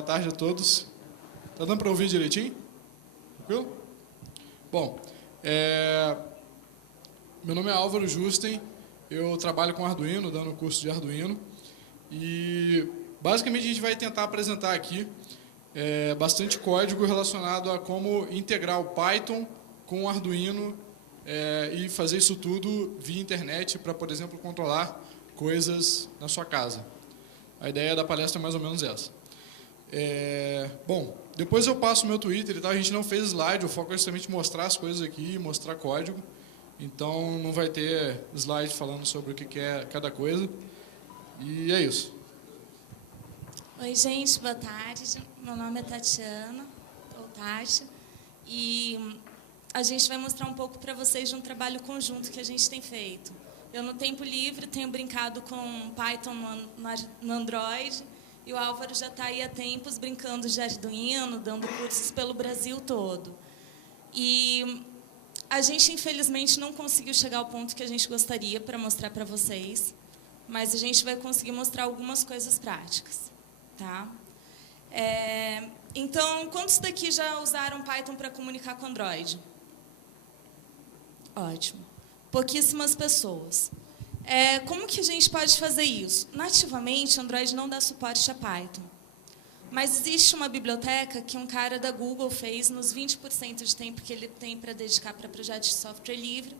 boa tarde a todos. Tá dando para ouvir direitinho? Tranquilo? Bom, meu nome é Álvaro Justen, eu trabalho com Arduino, dando curso de Arduino. E, basicamente, a gente vai tentar apresentar aqui bastante código relacionado a como integrar o Python com o Arduino e fazer isso tudo via internet para, por exemplo, controlar coisas na sua casa. A ideia da palestra é mais ou menos essa. Bom, depois eu passo o meu Twitter e tal. A gente não fez slide, o foco é justamente mostrar as coisas aqui, mostrar código. Então, não vai ter slide falando sobre o que é cada coisa. E é isso. Oi, gente, boa tarde. Meu nome é Tatiana, ou Tati, e a gente vai mostrar um pouco para vocês de um trabalho conjunto que a gente tem feito. Eu, no tempo livre, tenho brincado com Python no Android, e o Álvaro já está aí há tempos brincando de Arduino, dando cursos pelo Brasil todo. E a gente, infelizmente, não conseguiu chegar ao ponto que a gente gostaria para mostrar para vocês, mas a gente vai conseguir mostrar algumas coisas práticas. Tá? Então, quantos daqui já usaram Python para comunicar com Android? Ótimo. Pouquíssimas pessoas. Como que a gente pode fazer isso? Nativamente, Android não dá suporte a Python. Mas existe uma biblioteca que um cara da Google fez nos 20% de tempo que ele tem para dedicar para projetos de software livre.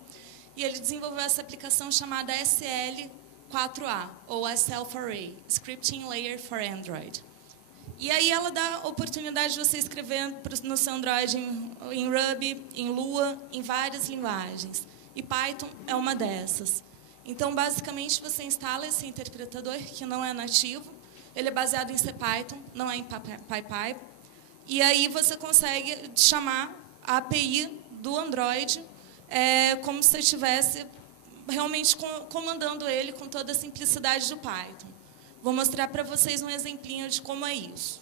E ele desenvolveu essa aplicação chamada SL4A, ou SL4A, Scripting Layer for Android. E aí ela dá a oportunidade de você escrever no seu Android em Ruby, em Lua, em várias linguagens. E Python é uma dessas. Então, basicamente, você instala esse interpretador, que não é nativo. Ele é baseado em CPython, não é em PyPy. E aí você consegue chamar a API do Android como se você estivesse realmente comandando ele com toda a simplicidade do Python. Vou mostrar para vocês um exemplinho de como é isso.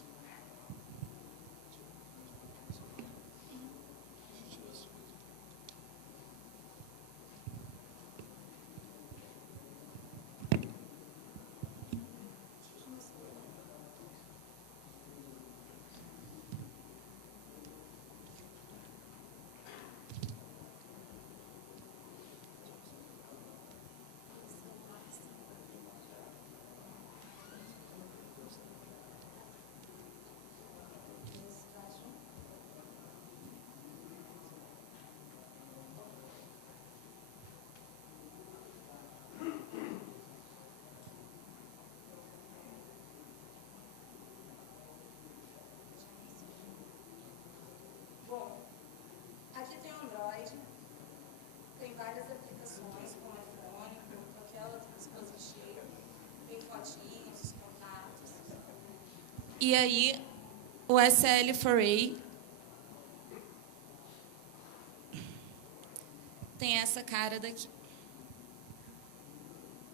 Várias aplicações, como iPhone, como qualquer outro dispositivo, tem fotinhos, contatos. E aí, o SL4A tem essa cara daqui.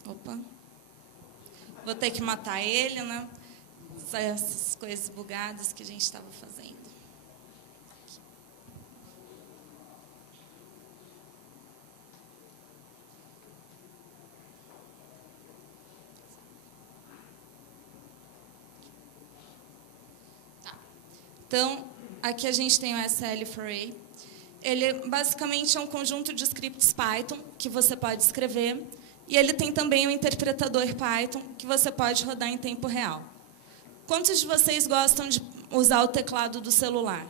Opa. Vou ter que matar ele, né? Essas coisas bugadas que a gente estava fazendo. Então, aqui a gente tem o SL4A. Ele basicamente é um conjunto de scripts Python que você pode escrever. E ele tem também um interpretador Python que você pode rodar em tempo real. Quantos de vocês gostam de usar o teclado do celular?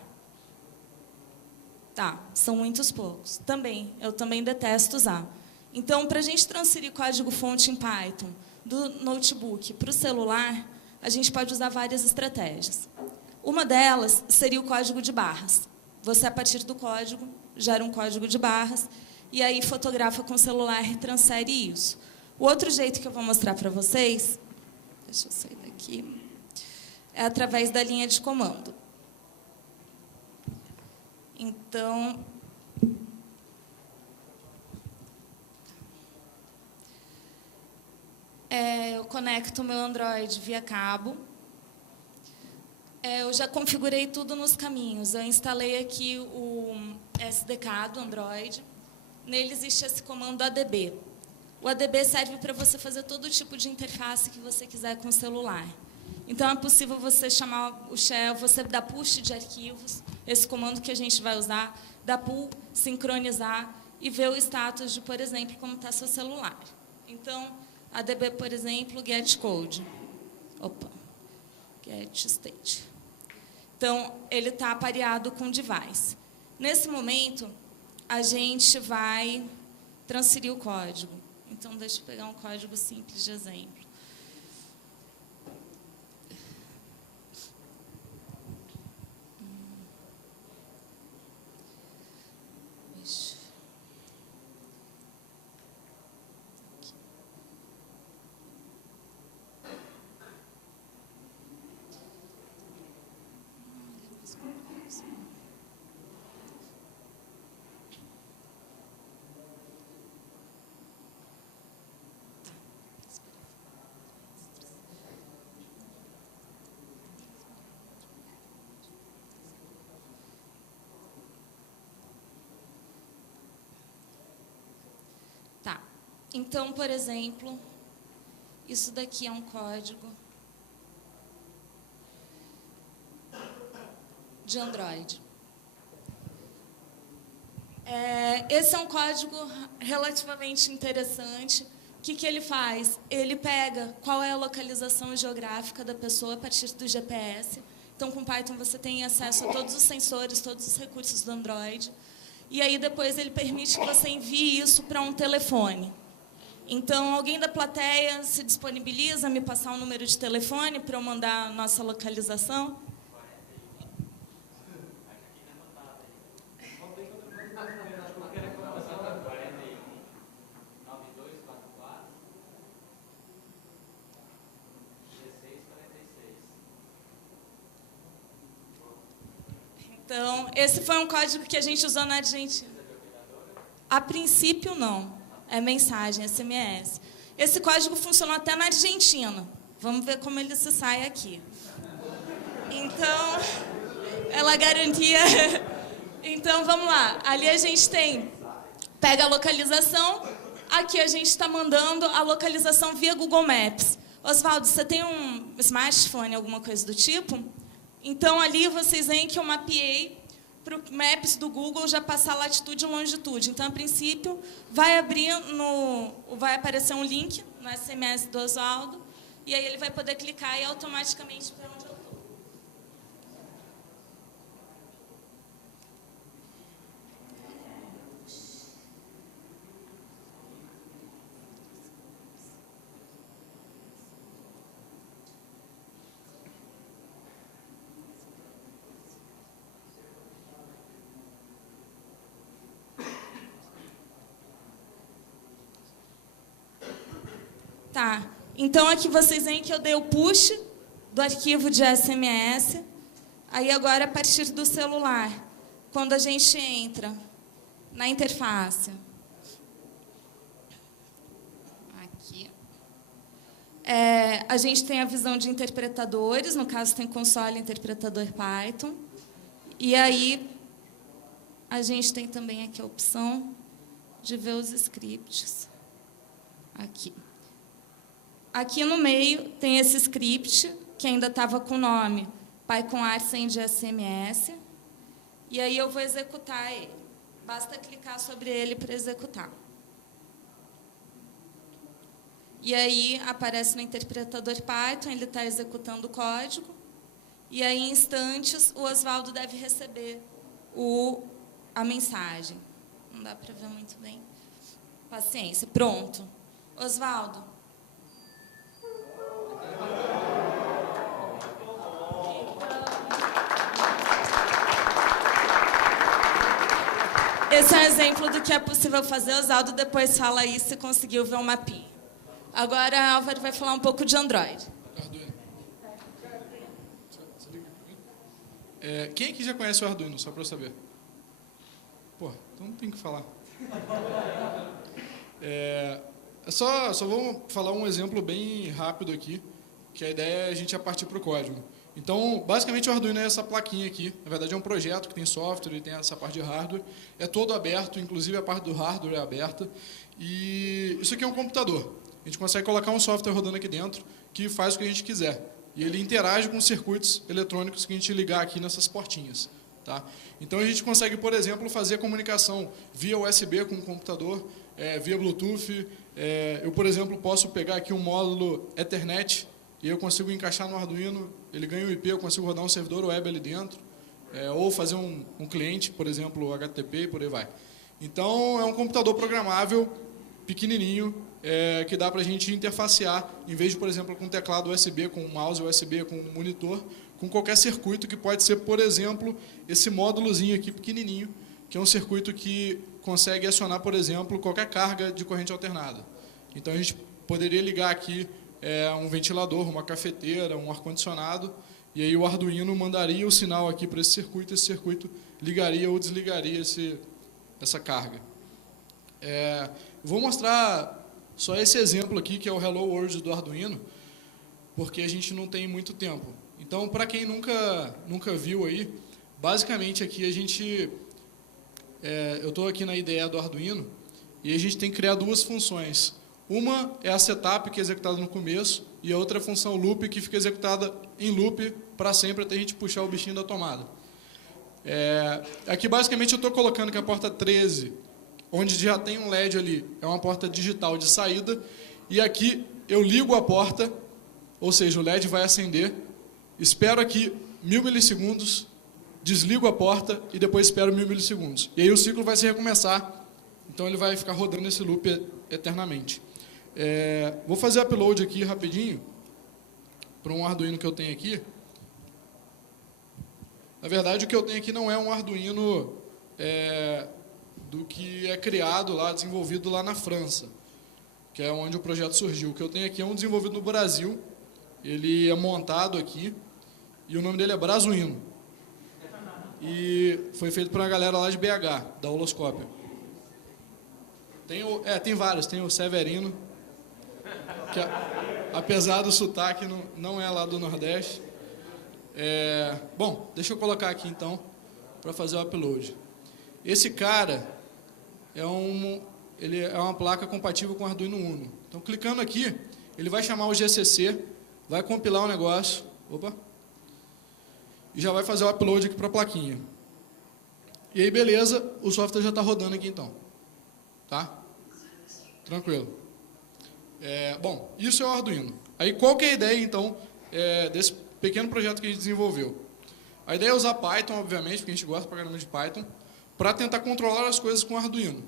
Tá, são muitos poucos. Eu também detesto usar. Então, para a gente transferir código-fonte em Python do notebook para o celular, a gente pode usar várias estratégias. Uma delas seria o código de barras. Você, a partir do código, gera um código de barras e aí fotografa com o celular e transfere isso. O outro jeito que eu vou mostrar para vocês, deixa eu sair daqui, é através da linha de comando. Então, eu conecto o meu Android via cabo. Eu já configurei tudo nos caminhos. Eu instalei aqui o SDK do Android. Nele existe esse comando ADB. O ADB serve para você fazer todo tipo de interface que você quiser com o celular. Então, é possível você chamar o share, você dar push de arquivos, esse comando que a gente vai usar, dar pull, sincronizar e ver o status de, por exemplo, como está seu celular. Então, ADB, por exemplo, get code. Opa, get state. Então, ele está apareado com device. Nesse momento, a gente vai transferir o código. Então, deixa eu pegar um código simples de exemplo. Tá. Então, por exemplo, isso daqui é um código de Android. Esse é um código relativamente interessante. O que ele faz? Ele pega qual é a localização geográfica da pessoa a partir do GPS. Então, com Python, você tem acesso a todos os sensores, todos os recursos do Android. E aí, depois, ele permite que você envie isso para um telefone. Então, alguém da plateia se disponibiliza a me passar um número de telefone para eu mandar a nossa localização? Então, esse foi um código que a gente usou na Argentina. A princípio, não. É mensagem, SMS. Esse código funcionou até na Argentina. Vamos ver como ele se sai aqui. Então, ela garantia... Então, vamos lá. Ali a gente pega a localização. Aqui a gente está mandando a localização via Google Maps. Oswaldo, você tem um smartphone, alguma coisa do tipo? Então, ali vocês veem que eu mapeei para o Maps do Google já passar latitude e longitude. Então, a princípio, vai aparecer um link no SMS do Oswaldo, e aí ele vai poder clicar e automaticamente para onde eu estou. Tá. Então, aqui vocês veem que eu dei o push do arquivo de SMS. Aí, agora, a partir do celular, quando a gente entra na interface, aqui, a gente tem a visão de interpretadores, no caso, tem console interpretador Python. E aí, a gente tem também aqui a opção de ver os scripts. Aqui. Aqui no meio tem esse script, que ainda estava com o nome PyConArsend SMS. E aí eu vou executar ele. Basta clicar sobre ele para executar. E aí aparece no interpretador Python, ele está executando o código. E aí, em instantes, o Oswaldo deve receber a mensagem. Não dá para ver muito bem. Paciência. Pronto. Oswaldo. Esse é um exemplo do que é possível fazer. Oswaldo depois fala aí se conseguiu ver um mapinha. Agora, Álvaro vai falar um pouco de Android. Arduino. Quem aqui já conhece o Arduino, só para eu saber? Pô, então não tem o que falar. Só vou falar um exemplo bem rápido aqui, que a ideia é a gente já partir para o código. Então, basicamente, o Arduino é essa plaquinha aqui. Na verdade, é um projeto que tem software e tem essa parte de hardware. É todo aberto, inclusive a parte do hardware é aberta. E isso aqui é um computador. A gente consegue colocar um software rodando aqui dentro que faz o que a gente quiser. e ele interage com os circuitos eletrônicos que a gente ligar aqui nessas portinhas. Tá? Então a gente consegue, por exemplo, fazer a comunicação via USB com o computador, via Bluetooth. Eu, por exemplo, posso pegar aqui um módulo Ethernet e eu consigo encaixar no Arduino, ele ganha um IP, eu consigo rodar um servidor web ali dentro, ou fazer um cliente, por exemplo, HTTP e por aí vai. Então é um computador programável, pequenininho, que dá para a gente interfacear, em vez de, por exemplo, com teclado USB, com mouse USB, com monitor, com qualquer circuito que pode ser, por exemplo, esse módulozinho aqui pequenininho, que é um circuito que consegue acionar, por exemplo, qualquer carga de corrente alternada. Então a gente poderia ligar aqui um ventilador, uma cafeteira, um ar-condicionado, e aí o Arduino mandaria o sinal aqui para esse circuito ligaria ou desligaria essa carga. Vou mostrar só esse exemplo aqui, que é o Hello World do Arduino, porque a gente não tem muito tempo. Então, para quem nunca viu aí, basicamente aqui a gente... eu estou aqui na IDE do Arduino, e a gente tem que criar duas funções. Uma é a setup, que é executada no começo, e a outra é a função loop, que fica executada em loop para sempre, até a gente puxar o bichinho da tomada. Aqui, basicamente, eu estou colocando que a porta 13, onde já tem um LED ali, é uma porta digital de saída, e aqui eu ligo a porta, ou seja, o LED vai acender, espero aqui 1000 milissegundos, desligo a porta e depois espero 1000 milissegundos. E aí o ciclo vai se recomeçar, então ele vai ficar rodando esse loop eternamente. Vou fazer upload aqui rapidinho para um Arduino que eu tenho aqui. Na verdade, o que eu tenho aqui não é um Arduino do que é criado lá, desenvolvido lá na França, que é onde o projeto surgiu. O que eu tenho aqui é um desenvolvido no Brasil, ele é montado aqui, e o nome dele é Brazuino. E foi feito por uma galera lá de BH, da Holoscópio. Tem vários, tem o Severino, que apesar do sotaque não é lá do Nordeste. Bom, deixa eu colocar aqui então, para fazer o upload. Esse cara ele é uma placa compatível com Arduino Uno. Então, clicando aqui, ele vai chamar o GCC, vai compilar o negócio, e já vai fazer o upload aqui para a plaquinha. E aí, beleza, o software já está rodando aqui então. Tá? Tranquilo. Bom, isso é o Arduino. Aí, qual que é a ideia, então, desse pequeno projeto que a gente desenvolveu? A ideia é usar Python, obviamente, porque a gente gosta pra caramba de Python, para tentar controlar as coisas com o Arduino.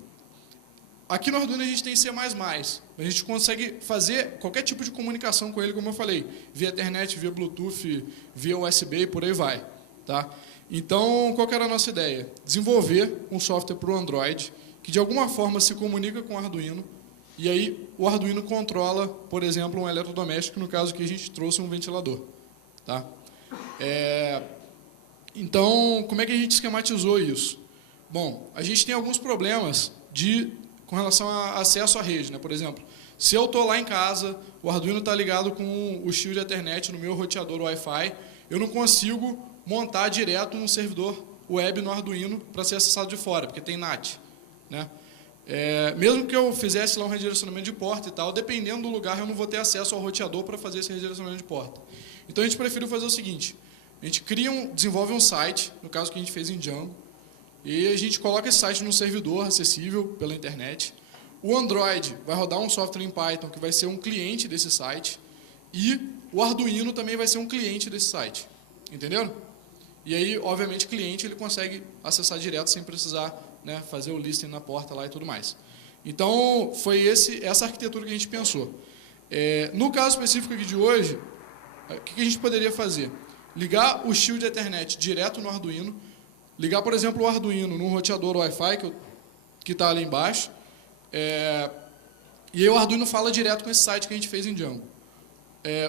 Aqui no Arduino a gente tem C++. A gente consegue fazer qualquer tipo de comunicação com ele, como eu falei, via Ethernet, via Bluetooth, via USB e por aí vai. Tá? Então, qual que era a nossa ideia? Desenvolver um software para o Android que de alguma forma se comunica com o Arduino, e aí o Arduino controla, por exemplo, um eletrodoméstico, no caso que a gente trouxe um ventilador. Tá? Então, como é que a gente esquematizou isso? Bom, a gente tem alguns problemas com relação a acesso à rede, né? Por exemplo, se eu estou lá em casa, o Arduino está ligado com o fio de Ethernet no meu roteador Wi-Fi, eu não consigo montar direto um servidor web no Arduino para ser acessado de fora, porque tem NAT. Né? Mesmo que eu fizesse lá um redirecionamento de porta e tal, dependendo do lugar, eu não vou ter acesso ao roteador para fazer esse redirecionamento de porta. Então, a gente preferiu fazer o seguinte, a gente desenvolve um site, no caso que a gente fez em Django, e a gente coloca esse site num servidor acessível pela internet. O Android vai rodar um software em Python que vai ser um cliente desse site, e o Arduino também vai ser um cliente desse site. Entenderam? E aí, obviamente, o cliente ele consegue acessar direto sem precisar, né, fazer o listing na porta lá e tudo mais. Então, foi essa arquitetura que a gente pensou. No caso específico aqui de hoje, o que a gente poderia fazer? Ligar o shield Ethernet direto no Arduino, ligar, por exemplo, o Arduino num roteador Wi-Fi que está ali embaixo, e aí o Arduino fala direto com esse site que a gente fez em Django.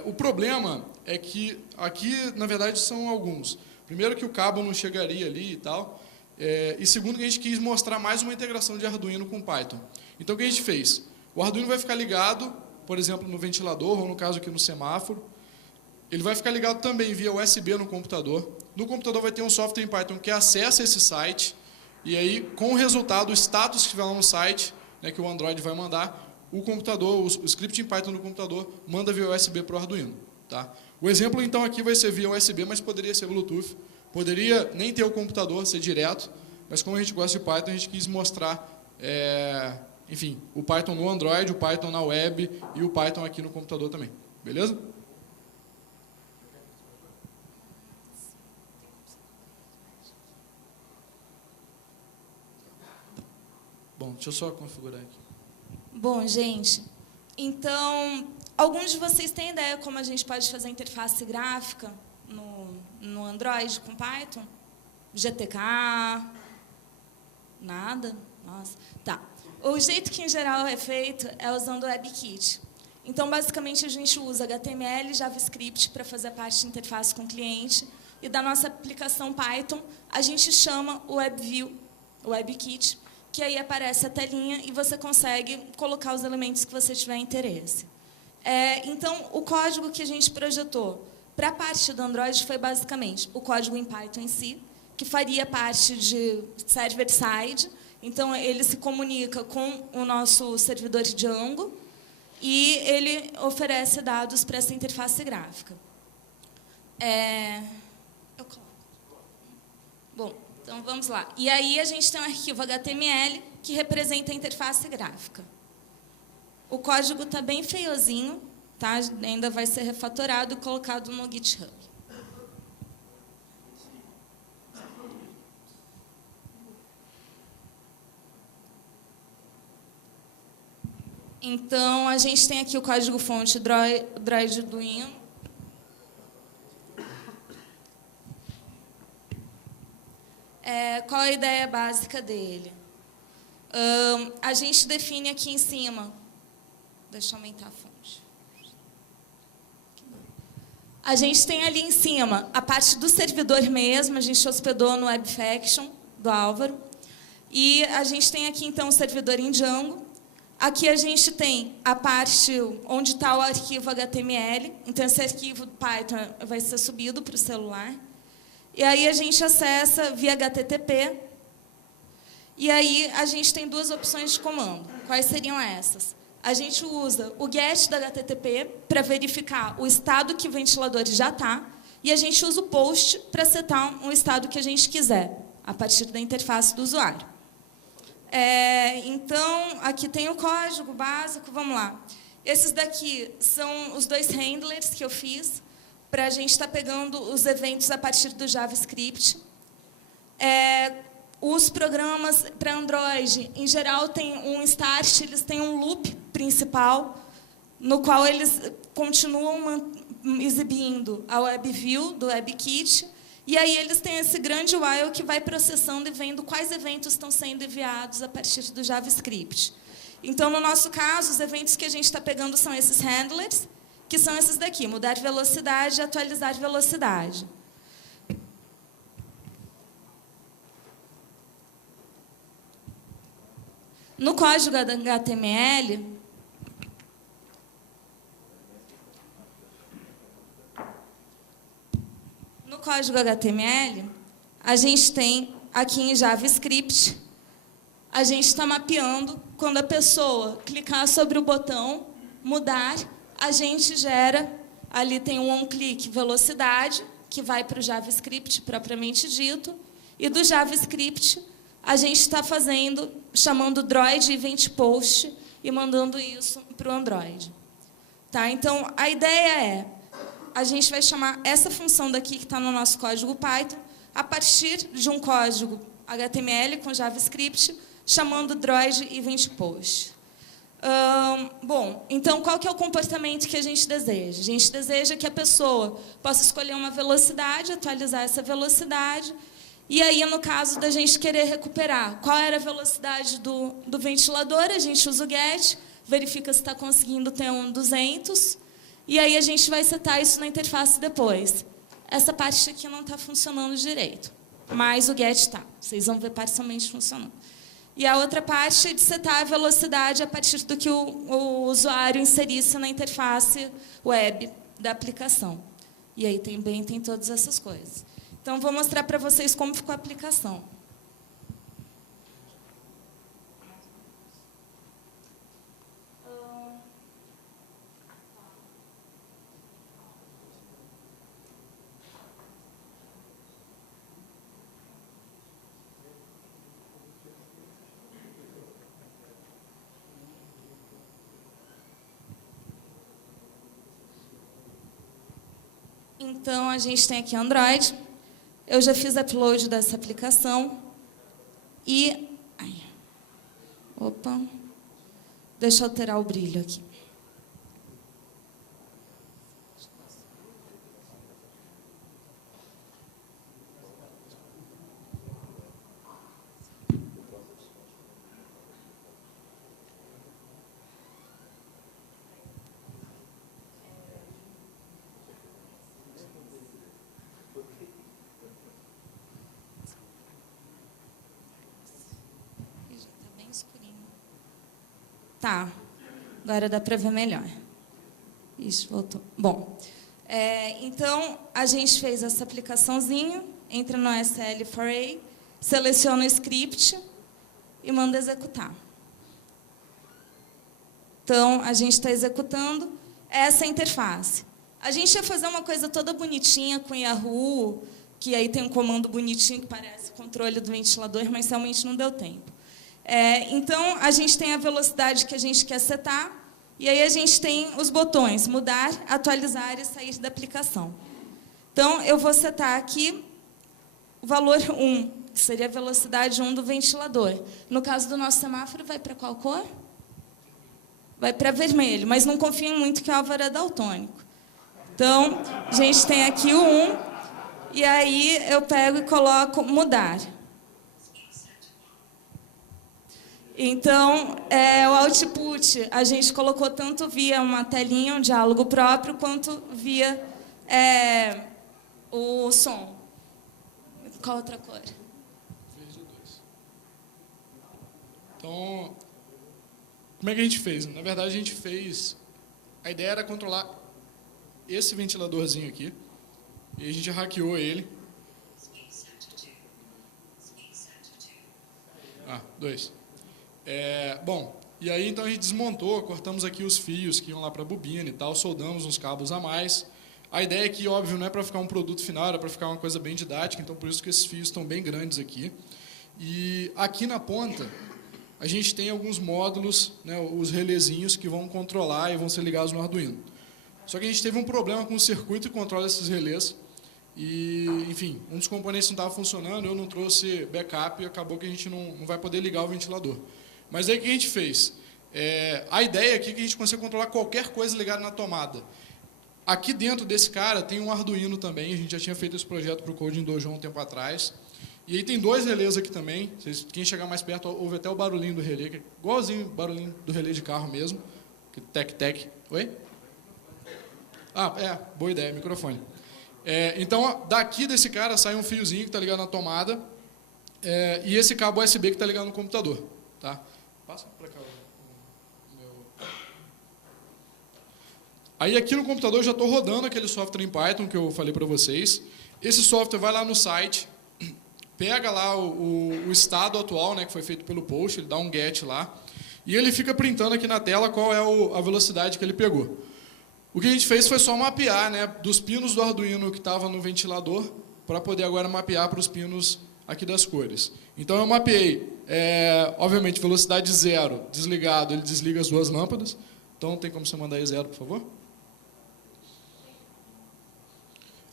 O problema é que aqui, na verdade, são alguns. Primeiro, que o cabo não chegaria ali e tal. E segundo, que a gente quis mostrar mais uma integração de Arduino com Python. Então, o que a gente fez? O Arduino vai ficar ligado, por exemplo, no ventilador, ou no caso aqui no semáforo. Ele vai ficar ligado também via USB no computador. No computador vai ter um software em Python que acessa esse site. E aí, com o resultado, o status que estiver lá no site, né, que o Android vai mandar, o computador, o script em Python do computador, manda via USB para o Arduino. Tá? O exemplo, então, aqui vai ser via USB, mas poderia ser Bluetooth. Poderia nem ter o computador, ser direto, mas como a gente gosta de Python, a gente quis mostrar, enfim, o Python no Android, o Python na web e o Python aqui no computador também. Beleza? Bom, deixa eu só configurar aqui. Bom, gente, então, alguns de vocês têm ideia como a gente pode fazer interface gráfica no Android com Python? GTK? Nada? Nossa. Tá. O jeito que, em geral, é feito é usando o WebKit. Então, basicamente, a gente usa HTML e JavaScript para fazer a parte de interface com o cliente. E da nossa aplicação Python, a gente chama o WebView, o WebKit, que aí aparece a telinha e você consegue colocar os elementos que você tiver interesse. Então, o código que a gente projetou para a parte do Android foi basicamente o código em Python em si, que faria parte de server-side. Então, ele se comunica com o nosso servidor Django e ele oferece dados para essa interface gráfica. Eu coloco. Bom, então vamos lá. E aí a gente tem um arquivo HTML que representa a interface gráfica. O código está bem feiozinho, tá? Ainda vai ser refatorado e colocado no GitHub. Então, a gente tem aqui o código-fonte Droid Arduino. Qual a ideia básica dele? A gente define aqui em cima. Deixa eu aumentar a fonte. A gente tem ali em cima a parte do servidor mesmo, a gente hospedou no WebFaction do Álvaro. E a gente tem aqui, então, o servidor em Django. Aqui a gente tem a parte onde está o arquivo HTML. Então, esse arquivo Python vai ser subido para o celular. E aí a gente acessa via HTTP. E aí a gente tem duas opções de comando. Quais seriam essas? A gente usa o GET da HTTP para verificar o estado que o ventilador já está. E a gente usa o POST para setar um estado que a gente quiser, a partir da interface do usuário. Então, aqui tem o código básico, vamos lá. Esses daqui são os dois handlers que eu fiz para a gente estar pegando os eventos a partir do JavaScript. Os programas para Android, em geral, têm um start, eles têm um loop principal, no qual eles continuam exibindo a WebView do WebKit. E aí eles têm esse grande while que vai processando e vendo quais eventos estão sendo enviados a partir do JavaScript. Então, no nosso caso, os eventos que a gente está pegando são esses handlers, que são esses daqui, mudar velocidade e atualizar velocidade. No código HTML, a gente tem aqui em JavaScript, a gente está mapeando, quando a pessoa clicar sobre o botão mudar, a gente gera, ali tem um onClick velocidade, que vai para o JavaScript propriamente dito, e do JavaScript a gente está chamando Droid Event Post e mandando isso para o Android. Tá? Então, a ideia a gente vai chamar essa função daqui que está no nosso código Python a partir de um código HTML com JavaScript chamando Droid Event Post. Bom, então qual que é o comportamento que a gente deseja? A gente deseja que a pessoa possa escolher uma velocidade, atualizar essa velocidade, e aí, no caso da gente querer recuperar qual era a velocidade do ventilador, a gente usa o GET, verifica se está conseguindo ter um 200, e aí a gente vai setar isso na interface depois. Essa parte aqui não está funcionando direito, mas o GET está. Vocês vão ver parcialmente funcionando. E a outra parte é de setar a velocidade a partir do que o usuário inserisse na interface web da aplicação. E aí também tem todas essas coisas. Então, vou mostrar para vocês como ficou a aplicação. Então, a gente tem aqui Android. Eu já fiz upload dessa aplicação. E... Ai, opa. Deixa eu alterar o brilho aqui. Tá, agora dá para ver melhor. Isso, voltou. Bom, então, a gente fez essa aplicaçãozinha, entra no SL4A, seleciona o script e manda executar. Então, a gente está executando essa interface. A gente ia fazer uma coisa toda bonitinha com Yahoo, que aí tem um comando bonitinho que parece controle do ventilador, mas realmente não deu tempo. Então, a gente tem a velocidade que a gente quer setar, e aí a gente tem os botões mudar, atualizar e sair da aplicação. Então, eu vou setar aqui o valor 1, que seria a velocidade 1 do ventilador. No caso do nosso semáforo, vai para qual cor? Vai para vermelho, mas não confiem muito que o Álvaro é daltônico. Então, a gente tem aqui o 1, e aí eu pego e coloco mudar. Então, o output, a gente colocou tanto via uma telinha, um diálogo próprio, quanto via o som. Qual outra cor? Verde 2. Então, como é que a gente fez? Na verdade, a gente fez... A ideia era controlar esse ventiladorzinho aqui, e a gente hackeou ele. 2. Bom, e aí então a gente desmontou, cortamos aqui os fios que iam lá para a bobina e tal, soldamos uns cabos a mais. A ideia aqui, óbvio, não é para ficar um produto final, era para ficar uma coisa bem didática, então por isso que esses fios estão bem grandes aqui. E aqui na ponta, a gente tem alguns módulos, né, os relézinhos que vão controlar e vão ser ligados no Arduino. Só que a gente teve um problema com o circuito que controla esses relés, e, enfim, um dos componentes não estava funcionando, eu não trouxe backup e acabou que a gente não vai poder ligar o ventilador. Mas aí o que a gente fez? A ideia aqui é que a gente consiga controlar qualquer coisa ligada na tomada. Aqui dentro desse cara tem um Arduino também, a gente já tinha feito esse projeto para o Coding Dojo um tempo atrás. E aí tem 2 relés aqui também, quem chegar mais perto ouve até o barulhinho do relé, que é igualzinho o barulhinho do relé de carro mesmo. Tec-tec. Oi? Boa ideia, microfone. Então, daqui desse cara sai um fiozinho que está ligado na tomada, e esse cabo USB que está ligado no computador. Tá? Passa para cá. Aí aqui no computador eu já estou rodando aquele software em Python que eu falei para vocês. Esse software vai lá no site, pega lá o estado atual, né, que foi feito pelo post, ele dá um get lá, e ele fica printando aqui na tela qual é a velocidade que ele pegou. O que a gente fez foi só mapear, né, dos pinos do Arduino que estava no ventilador, para poder agora mapear para os pinos aqui das cores. Então eu mapeei, obviamente, velocidade 0, desligado, ele desliga as 2 lâmpadas. Então tem como você mandar aí 0, por favor?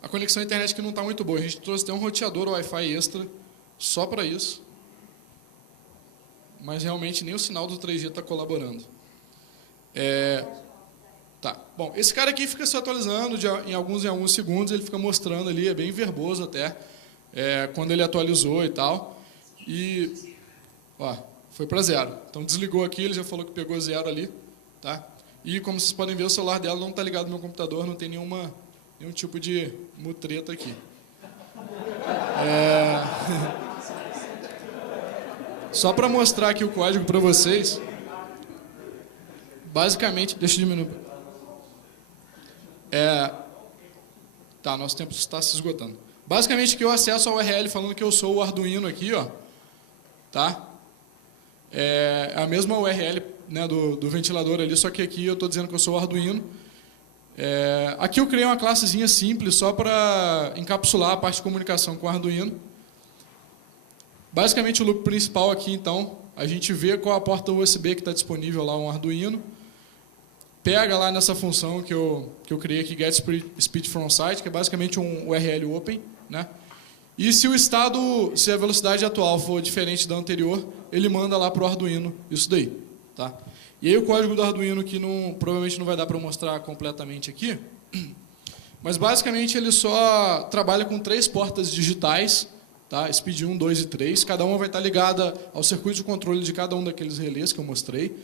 A conexão à internet aqui não está muito boa, a gente trouxe até um roteador Wi-Fi extra, só para isso. Mas realmente nem o sinal do 3G está colaborando. Tá. Bom, esse cara aqui fica se atualizando em alguns segundos, ele fica mostrando ali, é bem verboso até, quando ele atualizou e tal. E, ó, foi para 0. Então desligou aqui, ele já falou que pegou 0 ali, tá? E como vocês podem ver, o celular dela não está ligado no meu computador, não tem nenhum tipo de mutreta aqui. Só para mostrar aqui o código para vocês, basicamente, deixa eu diminuir. Tá, nosso tempo está se esgotando. Basicamente, que eu acesso a URL falando que eu sou o Arduino aqui, ó, tá? É a mesma URL, né, do ventilador ali, só que aqui eu estou dizendo que eu sou o Arduino. Aqui eu criei uma classezinha simples só para encapsular a parte de comunicação com o Arduino. Basicamente, o loop principal aqui, então, a gente vê qual a porta USB que está disponível lá no Arduino. pega lá nessa função que eu criei aqui, get speed from site, que é basicamente um URL open, né? E se a velocidade atual for diferente da anterior, ele manda lá para o Arduino isso daí, tá? E aí o código do Arduino, que provavelmente não vai dar para mostrar completamente aqui, mas basicamente ele só trabalha com 3 portas digitais, tá? Speed 1, 2 e 3, cada uma vai estar ligada ao circuito de controle de cada um daqueles relés que eu mostrei.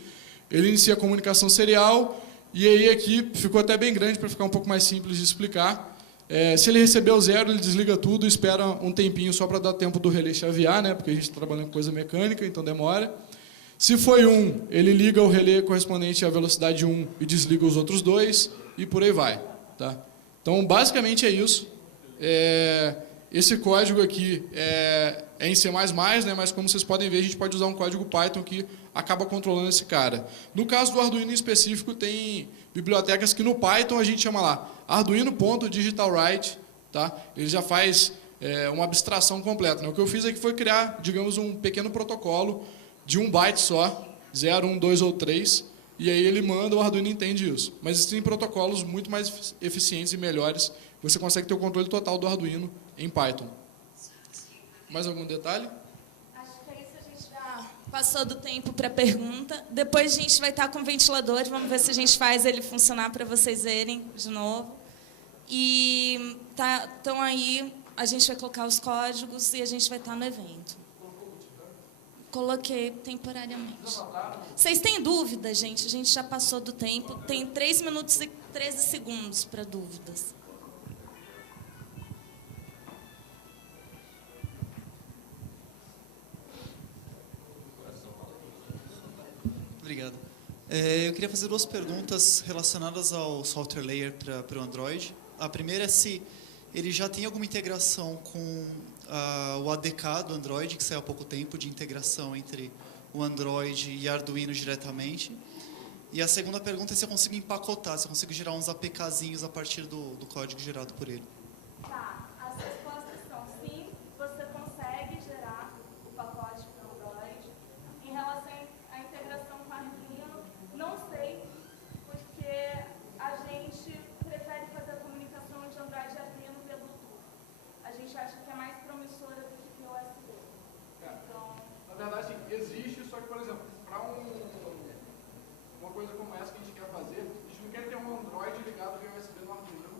Ele inicia a comunicação serial, e aí aqui ficou até bem grande para ficar um pouco mais simples de explicar. Se ele receber o 0, ele desliga tudo e espera um tempinho só para dar tempo do relé chavear, né? Porque a gente está trabalhando com coisa mecânica, então demora. Se foi 1, ele liga o relé correspondente à velocidade 1 e desliga os outros 2, e por aí vai, tá? Então, basicamente é isso. Esse código aqui é em C++, né? Mas como vocês podem ver, a gente pode usar um código Python que acaba controlando esse cara. No caso do Arduino em específico, tem bibliotecas que no Python a gente chama lá arduino.digitalWrite, tá? Ele já faz uma abstração completa, né? O que eu fiz aqui foi criar, digamos, um pequeno protocolo de 1 byte só, 0, 1, 2 ou 3, e aí ele manda, o Arduino entende isso. Mas existem protocolos muito mais eficientes e melhores, você consegue ter o controle total do Arduino em Python. Mais algum detalhe? Acho que é isso, a gente já passou do tempo para pergunta. Depois a gente vai estar com o ventilador, vamos ver se a gente faz ele funcionar para vocês verem de novo. E então aí a gente vai colocar os códigos e a gente vai estar no evento. Coloquei temporariamente. Vocês têm dúvida, gente? A gente já passou do tempo. Tem 3 minutos e 13 segundos para dúvidas. Obrigado. Eu queria fazer 2 perguntas relacionadas ao software layer para o Android. A primeira é se ele já tem alguma integração com o ADK do Android, que saiu há pouco tempo, de integração entre o Android e Arduino diretamente. E a segunda pergunta é se eu consigo empacotar, se eu consigo gerar uns APKzinhos a partir do código gerado por ele. Tá, as respostas são sim, você consegue gerar o pacote para o Android. Em relação à integração com Arduino, não sei, porque a gente prefere fazer a comunicação de Android e Arduino via Bluetooth. A gente acha que é mais promissora do que via USB. Então, na verdade, existe, só que, por exemplo, para uma coisa como essa que a gente quer fazer, a gente não quer ter um Android ligado via USB no Arduino,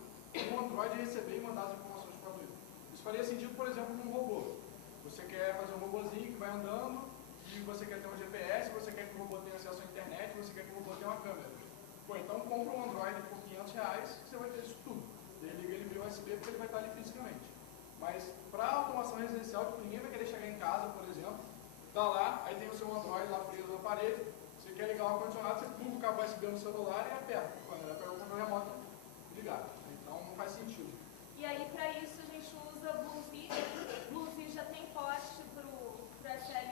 um Android receber e mandar as informações para o Arduino. Isso faria sentido, por exemplo, num robô. Você quer fazer um robôzinho que vai andando, e você quer ter um GPS, você quer que o robô tenha acesso à internet, você quer que o robô tenha uma câmera. Pô, então compra um Android por R$500, você vai ter isso tudo. Ele liga ele via USB porque ele vai estar ali fisicamente. Mas para automação residencial, tipo, ninguém vai querer chegar em casa, por exemplo, tá lá, aí tem o seu Android lá preso na parede, você quer ligar o ar-condicionado, você pluga o cabo USB no celular e aperta. Quando ele pega o controle remoto ligado. Então não faz sentido. e aí, para isso, a gente usa BlueFish. BlueFish já tem poste para o SL